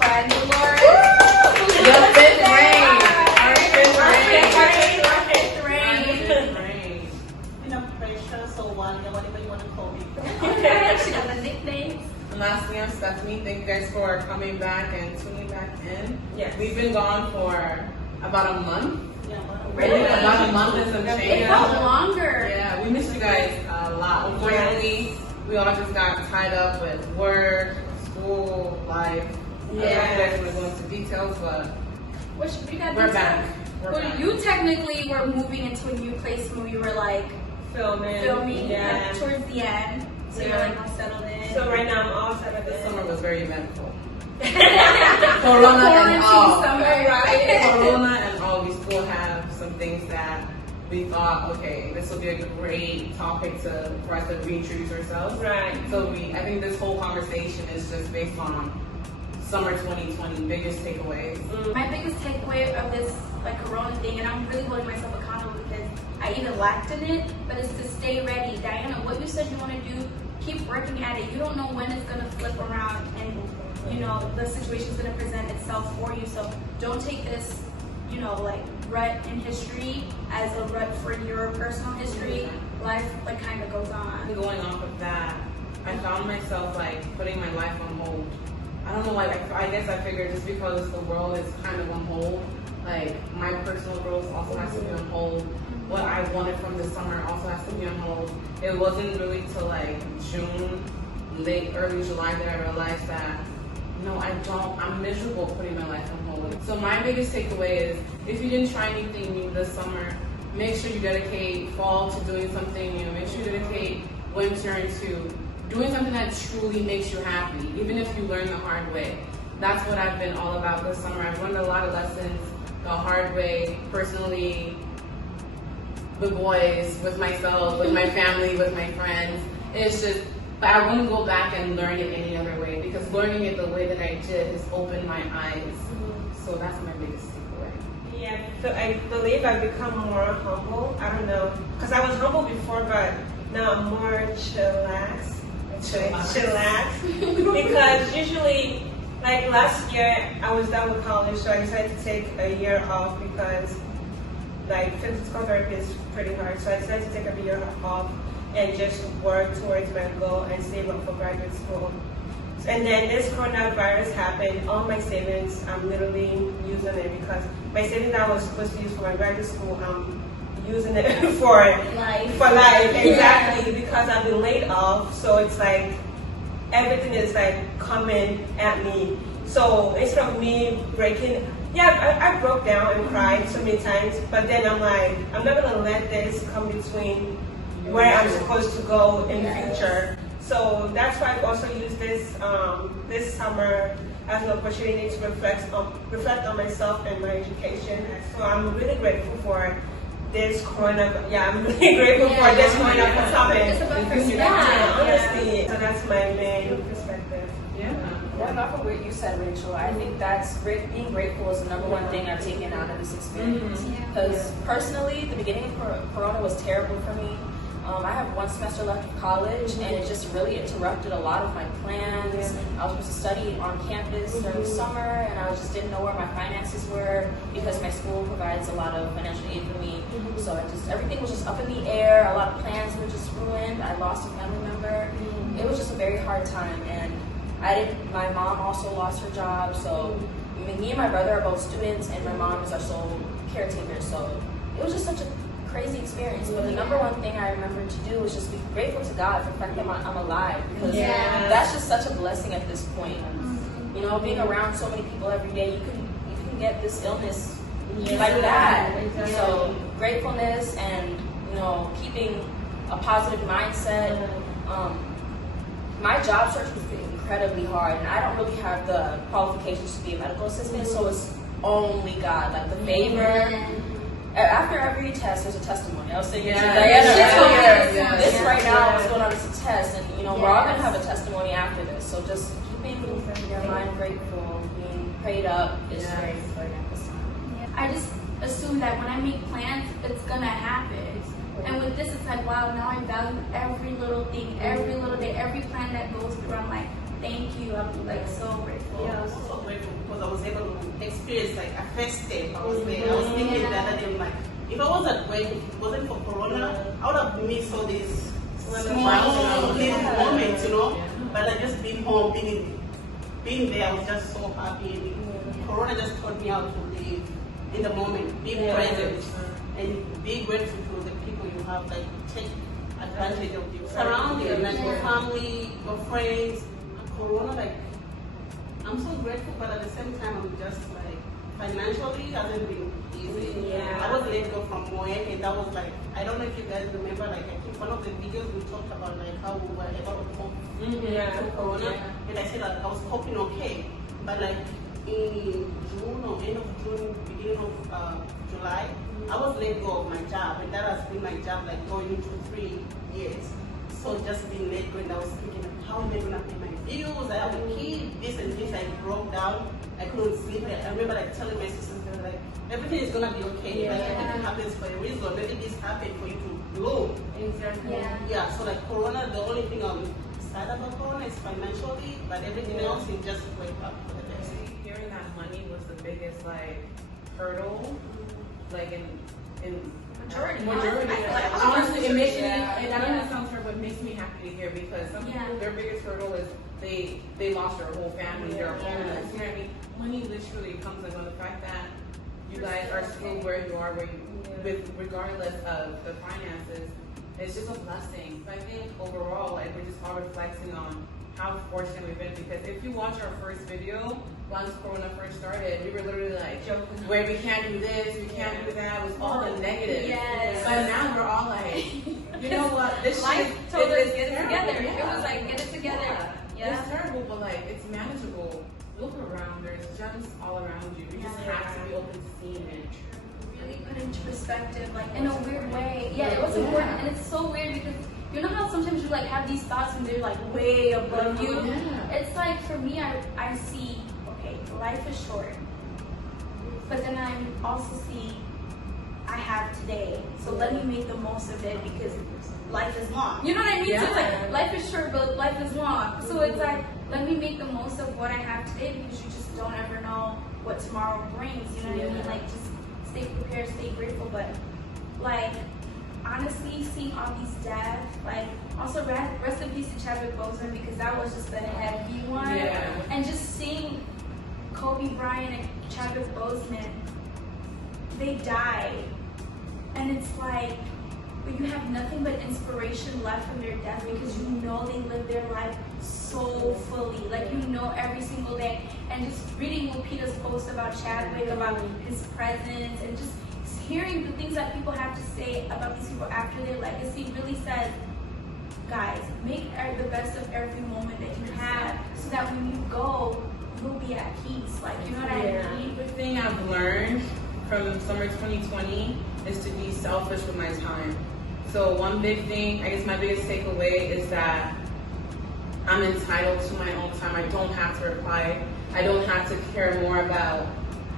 friend Delores. The fifth ring. Our fifth ring. No pressure, so whatever you want to call me. She got the nicknames. And lastly, I'm Stephanie. Thank you guys for coming back and tuning back in. Yes. We've been gone for about a month. Really? About a month and some change. It felt longer. Yeah, we missed you guys a lot. Unfortunately, we all just got tied up with work, school, life. Yeah. I don't know if you guys want to go into details, but Which we got we're details. back. We're Well, back. you technically were moving into a new place when we were like filming Yeah. towards the end. So you're like all settled in. So right now I'm all set up This this summer was very eventful. Quarantine Corona and all. summer, right? Corona and all. We still have some things that we thought, okay, this will be a great topic for us to reintroduce ourselves. Right. So I think this whole conversation is just based on summer 2020 biggest takeaways. My biggest takeaway of this like Corona thing, and I'm really holding myself accountable because I even lacked in it, but it's to stay ready. Diana, what you said you want to do, keep working at it. You don't know when it's going to flip around and, the situation's going to present itself for you. So don't take this, like rut in history as a rut for your personal history. Life like kind of goes on. Going off of that, I found myself like putting my life on hold. I don't know, like I guess I figured just because the world is kind of on hold, like my personal growth also has to be on hold. What I wanted from this summer also has to be on hold. It wasn't really till like June, early July that I realized that no, I'm miserable putting my life on hold. So my biggest takeaway is if you didn't try anything new this summer, make sure you dedicate fall to doing something new. Make sure you dedicate winter into doing something that truly makes you happy, even if you learn the hard way. That's what I've been all about this summer. I've learned a lot of lessons the hard way, personally, with boys, with myself, with my family, with my friends. It's just, but I wouldn't go back and learn it any other way because learning it the way that I did has opened my eyes. So that's my biggest takeaway. Yeah, so I believe I've become more humble. I don't know, because I was humble before, but now I'm more chillax. Because usually, like last year, I was done with college, so I decided to take a year off because like physical therapy is pretty hard. So I decided to take a year off and just work towards my goal and save up for graduate school. And then this coronavirus happened, all my savings, I'm literally using it because my savings that I was supposed to use for my graduate school, I'm using it for Life. Exactly, because I've been laid off, so it's like everything is like coming at me. So instead of me breaking, I broke down and cried so many times, but then I'm like, I'm not gonna let this come between where I'm supposed to go in the future. So that's why I also use this this summer as an opportunity to reflect on myself and my education. So I'm really grateful for this corona. I'm really grateful for this corona coming. It's about perspective. Honestly, so that's my main perspective. Going off of what you said, Rachel, I think that's being grateful is the number one thing I've taken out of this experience. Because personally, the beginning of Corona was terrible for me. I have one semester left of college, and it just really interrupted a lot of my plans. I was supposed to study on campus during the summer, and I just didn't know where my finances were because my school provides a lot of financial aid for me. So everything was just up in the air. A lot of plans were just ruined. I lost a family member. It was just a very hard time, and my mom also lost her job. So me and my brother are both students, and my mom is our sole caretaker. So it was just such a crazy experience, but the number one thing I remember to do was just be grateful to God for the fact that I'm alive, because that's just such a blessing at this point. Being around so many people every day, you can get this illness like that. So gratefulness and keeping a positive mindset. My job search was incredibly hard, and I don't really have the qualifications to be a medical assistant, so it's only God, like the favor. After every test, there's a testimony. I was thinking, Diana, this right now is going on as a test, and we're all going to have a testimony after this. So just keeping your mind grateful, being prayed up is very important at this time. I just assume that when I make plans, it's gonna happen. And with this, it's like, wow, now I value every little thing, every little day, every plan that goes through. I'm like, thank you. I'm like so grateful. Yeah, I'm so grateful experienced like a first step. I was there. I was thinking the other day, like, if I was at work, if it wasn't for Corona, I would have missed all these small little moments, you know. But I just being home, being there, I was just so happy. Corona just taught me how to live in the moment, be present, and be grateful to the people you have. Like, take advantage of you. Surround you, like your family, your friends. Corona, like, I'm so grateful, but at the same time, I'm just like, financially, hasn't been easy. Yeah. I was let go from work, and that was like, I don't know if you guys remember, like, I think one of the videos we talked about, like, how we were able to cope through Corona, and I said that I was coping okay, but like, in June or end of June, beginning of July, I was let go of my job, and that has been my job like going into 3 years. So just being let go, and I was thinking, how am I gonna pay my bills? I have a kid, this and this. I broke down. I couldn't sleep. I remember like telling my sisters, they were like, everything is gonna be okay. Like everything happens for a reason. Maybe this happened for you to grow. Exactly. Yeah. So like Corona, the only thing I'm sad about Corona is financially, but everything else is just wake up for the best. Hearing that money was the biggest like hurdle, like in Majority. Honestly, it makes me, and I know that sounds hard, but it makes me happy to hear because some people, their biggest hurdle is they lost their whole family, their homeless. You know what I mean? Money literally comes in. The fact that you guys are still where you are, regardless of the finances, it's just a blessing. So I think overall, like we're just all reflecting on how fortunate we've been, because if you watch our first video, once Corona first started, we were literally like, where we can't do this, we can't do that, it was all the negative. Yes. But now we're all like, you know what, this Life shit told us is get it together. terrible. It was like, get it together. Yeah. It's terrible, but like, it's manageable. Look around, there's gems all around you. You just have to be open to seeing it. Really put into perspective, like in a weird way. Yeah, it was important, and it's so weird because you know how sometimes you like have these thoughts and they're like way above you. It's like for me, I see, okay, life is short, but then I also see I have today, so let me make the most of it because life is long. You know what I mean? So it's like life is short, but life is long. So it's like let me make the most of what I have today because you just don't ever know what tomorrow brings. You know what I mean? Like just stay prepared, stay grateful, but like honestly, seeing all these deaths, like also rest in peace to Chadwick Boseman because that was just a heavy one. And just seeing Kobe Bryant and Chadwick Boseman, they died, and it's like, but you have nothing but inspiration left from their death because you know they lived their life so fully, like you know every single day, and just reading Lupita's post about Chadwick, about his presence, and just hearing the things that people have to say about these people after their legacy really says, guys, make the best of every moment that you have so that when you go, you'll be at peace. Like, you know what I mean? The thing I've learned from summer 2020 is to be selfish with my time. So one big thing, I guess my biggest takeaway is that I'm entitled to my own time. I don't have to reply. I don't have to care more about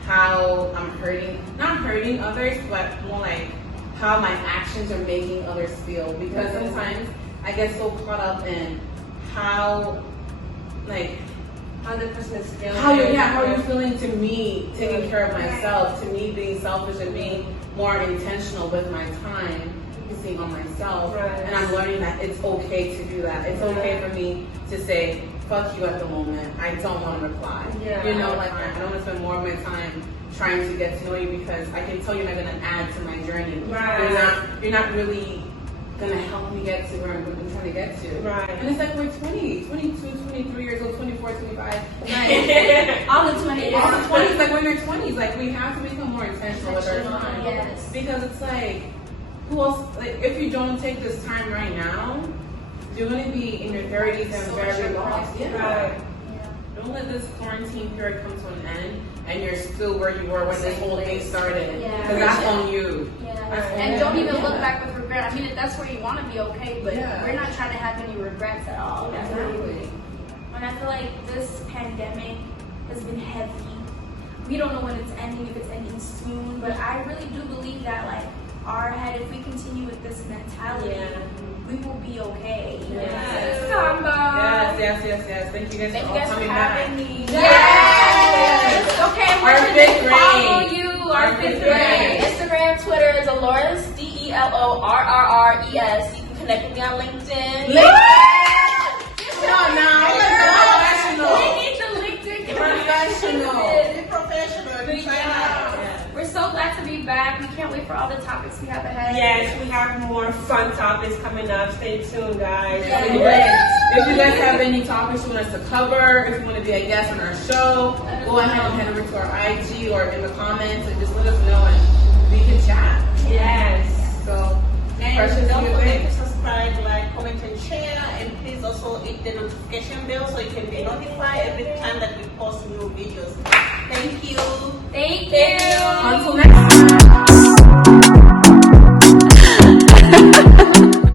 how I'm hurting, not hurting others, but more like how my actions are making others feel. Because sometimes I get so caught up in how, like, how the person is feeling. How are you feeling to me, taking care of myself, to me being selfish and being more intentional with my time, focusing on myself. And I'm learning that it's okay to do that. It's okay for me to say, fuck you at the moment. I don't want to reply. You know, like I don't want to spend more of my time trying to get to know you because I can tell you're not going to add to my journey. You're not really going to help me get to where I'm trying to get to. And it's like we're 20, 22, 23 years old, 24, 25. All the 20s. All the 20s, like when you're 20s, like we have to become more intentional with our time. Because it's like, who else, like if you don't take this time right now, you're going to be in your 30s and very lost. Don't let this quarantine period come to an end and you're still where you were when this whole thing started. Because that's on you. And don't even look back with regret. I mean, if that's where you want to be, okay, but we're not trying to have any regrets at all. Exactly. And I feel like this pandemic has been heavy. We don't know when it's ending, if it's ending soon, but I really do believe that, like, our head, if we continue with this mentality, we will be okay. Yes. Thank you guys for having coming me. back. Okay, fifth Follow grade. you, our fifth grade. Instagram, Twitter, Delores, DELORRRES. You can connect with me on LinkedIn. Come on now. We need the LinkedIn Professional. Be professional. Be We're so glad to be back. We can't wait for all the topics we have ahead. Yes, we have more fun topics coming up. Stay tuned, guys. If you guys have any topics you want us to cover, if you want to be a guest on our show, go ahead and head over to our IG or in the comments and just let us know and we can chat. Yes. So, And Precious, don't you forget agree? to subscribe, like, comment, and share. And please also hit the notification bell so you can be notified every time that we post new videos. Thank you. Thank you. Until next time.